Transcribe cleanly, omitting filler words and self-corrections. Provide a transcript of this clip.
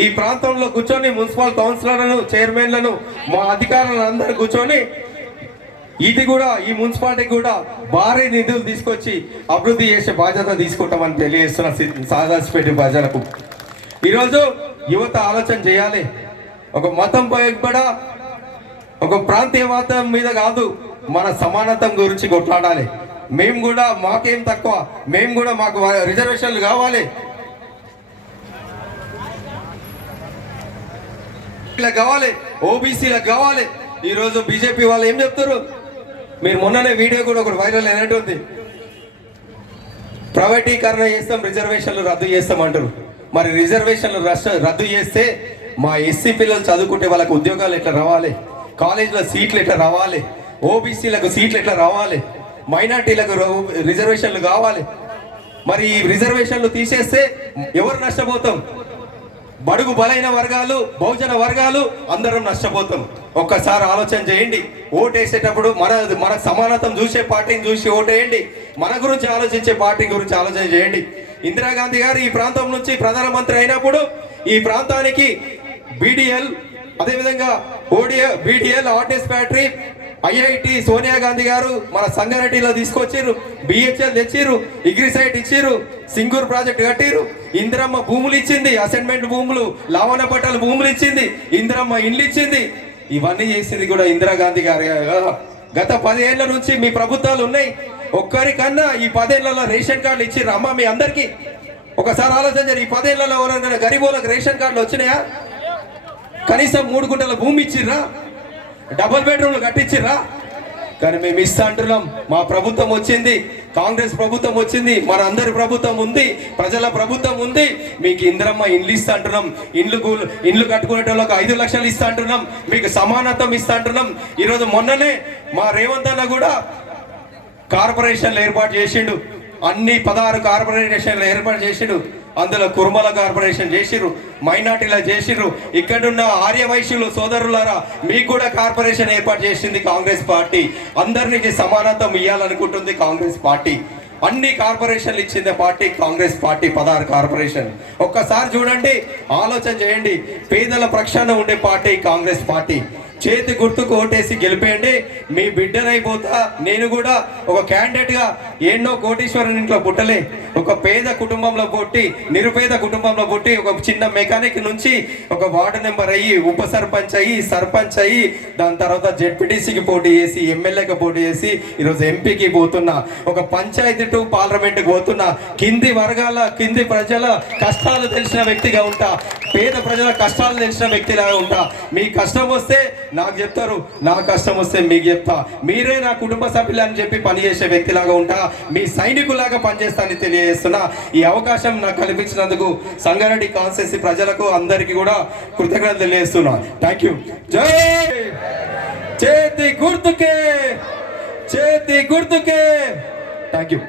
ఈ ప్రాంతంలో కూర్చొని మున్సిపల్ కౌన్సిలర్లను, చైర్మన్లను, మా అధికారులను అందరూ కూర్చొని ఇది కూడా ఈ మున్సిపాలిటీకి కూడా భారీ నిధులు తీసుకొచ్చి అభివృద్ధి చేసే బాధ్యత తీసుకుంటామని తెలియజేస్తున్న సాదాసిపేట ప్రజలకు. ఈరోజు యువత ఆలోచన చేయాలి. ఒక మతం కూడా ఒక ప్రాంతీయవాదం మీద కాదు, మన సమానత్వం గురించి కొట్లాడాలి. మేము కూడా మాకేం తక్కువ, మేము కూడా మాకు రిజర్వేషన్లు కావాలి, కావాలి, ఓబీసీలకు కావాలి. ఈరోజు బీజేపీ వాళ్ళు ఏం చెప్తారు? మీరు మొన్ననే వీడియో కూడా ఒకటి వైరల్ అయినట్టుంది. ప్రైవేటీకరణ చేస్తాం, రిజర్వేషన్లు రద్దు చేస్తాం అంటారు. మరి రిజర్వేషన్లు రద్దు చేస్తే మా ఎస్సీ పిల్లలు చదువుకుంటే వాళ్ళకు ఉద్యోగాలు ఎట్లా రావాలి? కాలేజీలో సీట్లు ఎట్లా రావాలి? ఓబీసీలకు సీట్లు ఎట్లా రావాలి? మైనార్టీలకు రిజర్వేషన్లు కావాలి. మరి ఈ రిజర్వేషన్లు తీసేస్తే ఎవరు నష్టపోతాం? బడుగు బలైన వర్గాలు, బహుజన వర్గాలు అందరం నష్టపోతాం. ఒక్కసారి ఆలోచన చేయండి. ఓటేసేటప్పుడు మన సమానత్వం చూసే పార్టీని చూసి ఓటేయండి. మన గురించి ఆలోచించే పార్టీ గురించి ఆలోచన చేయండి. ఇందిరాగాంధీ గారు ఈ ప్రాంతం నుంచి ప్రధానమంత్రి అయినప్పుడు ఈ ప్రాంతానికి బీడీఎల్, అదేవిధంగా BDL artist factory, IIT Sonia Gandhi గారు మన సంగారెడ్డిలో తీసుకొచ్చిర్రు, బిహెచ్ఎల్ తెచ్చిర్రు, ఇగ్రిసైట్ ఇచ్చిర్రు, సింగూర్ ప్రాజెక్ట్ కట్టిర్రు, ఇందిరమ్మ భూములు ఇచ్చింది, అసైన్మెంట్ భూములు, లావణ పట్టాల భూములు ఇచ్చింది, ఇందిరమ్మ ఇండ్లు ఇచ్చింది. ఇవన్నీ చేసింది కూడా ఇందిరాగాంధీ గారు. గత 10 ఏళ్ల నుంచి మీ ప్రభుత్వాలు ఉన్నాయి. ఒక్కరికన్నా ఈ 10 ఏళ్లలో రేషన్ కార్డులు ఇచ్చిర్రు అమ్మ మీ అందరికి? ఒకసారి ఆలోచన చేయండి. ఈ 10 ఏళ్లలో ఎవరైనా గరీబోళ్ళకి రేషన్ కార్డులు వచ్చినాయా? కనీసం 3 గుంటల భూమి ఇచ్చిర్రా? డబుల్ బెడ్రూమ్లు కట్టించిర్రా? కానీ మేము ఇస్తా అంటున్నాం. మా ప్రభుత్వం వచ్చింది, కాంగ్రెస్ ప్రభుత్వం వచ్చింది, మన అందరి ప్రభుత్వం ఉంది, ప్రజల ప్రభుత్వం ఉంది. మీకు ఇందిరమ్మ ఇండ్లు ఇస్తా అంటున్నాం, ఇండ్లు కట్టుకునేటోళ్ళకి 5 లక్షలు ఇస్తా అంటున్నాం, మీకు సమానత్వం ఇస్తా అంటున్నాం. ఈరోజు మొన్ననే మా రేవంత్ అన్న కూడా కార్పొరేషన్లు ఏర్పాటు చేసిండు. అన్ని 16 కార్పొరేషన్లు ఏర్పాటు చేసిండు. అందులో కుర్మల కార్పొరేషన్ చేసిర్రు, మైనార్టీలా చేసిర్రు. ఇక్కడున్న ఆర్యవైశ్యులు సోదరులారా, మీకు కూడా కార్పొరేషన్ ఏర్పాటు చేసింది కాంగ్రెస్ పార్టీ. అందరికి సమానత్వం ఇవ్వాలనుకుంటుంది కాంగ్రెస్ పార్టీ. అన్ని కార్పొరేషన్లు ఇచ్చింది పార్టీ కాంగ్రెస్ పార్టీ, 16 కార్పొరేషన్. ఒక్కసారి చూడండి, ఆలోచన చేయండి. పేదల పక్షాన ఉండే పార్టీ కాంగ్రెస్ పార్టీ. చేతి గుర్తుకు ఓటేసి గెలిపేయండి. మీ బిడ్డనైపోతా. నేను కూడా ఒక క్యాండిడేట్ గా ఎన్నో కోటీశ్వరుని ఇంట్లో పుట్టలే, ఒక పేద కుటుంబంలో పుట్టి, నిరుపేద కుటుంబంలో పుట్టి, ఒక చిన్న మెకానిక్ నుంచి ఒక వార్డు నెంబర్ అయ్యి, ఉప సర్పంచ్ అయ్యి, సర్పంచ్ అయ్యి, దాని తర్వాత జెడ్పీటీసీకి పోటీ చేసి, ఎమ్మెల్యేకి పోటీ చేసి, ఈరోజు ఎంపీకి పోతున్నా, ఒక పంచాయతీ టు పార్లమెంట్కి పోతున్నా. కింది వర్గాల, కింది ప్రజల కష్టాలు తెలిసిన వ్యక్తిగా ఉంటా, పేద ప్రజల కష్టాలు తెలిసిన వ్యక్తిలాగా ఉంటా. మీ కష్టం వస్తే నాకు చెప్తారు, నా కష్టం వస్తే మీకు చెప్తా. మీరే నా కుటుంబ సభ్యులని చెప్పి పనిచేసే వ్యక్తిలాగా ఉంటా, మీ సైనికులాగా పనిచేస్తానని తెలియజేస్తున్నా. ఈ అవకాశం నాకు కల్పించినందుకు సంగారెడ్డి కాన్స్టిట్యూన్సీ ప్రజలకు అందరికీ కూడా కృతజ్ఞతలు తెలియజేస్తున్నా. Thank you. జై చేతి గుర్తుకే, చేతి గుర్తుకే. Thank you.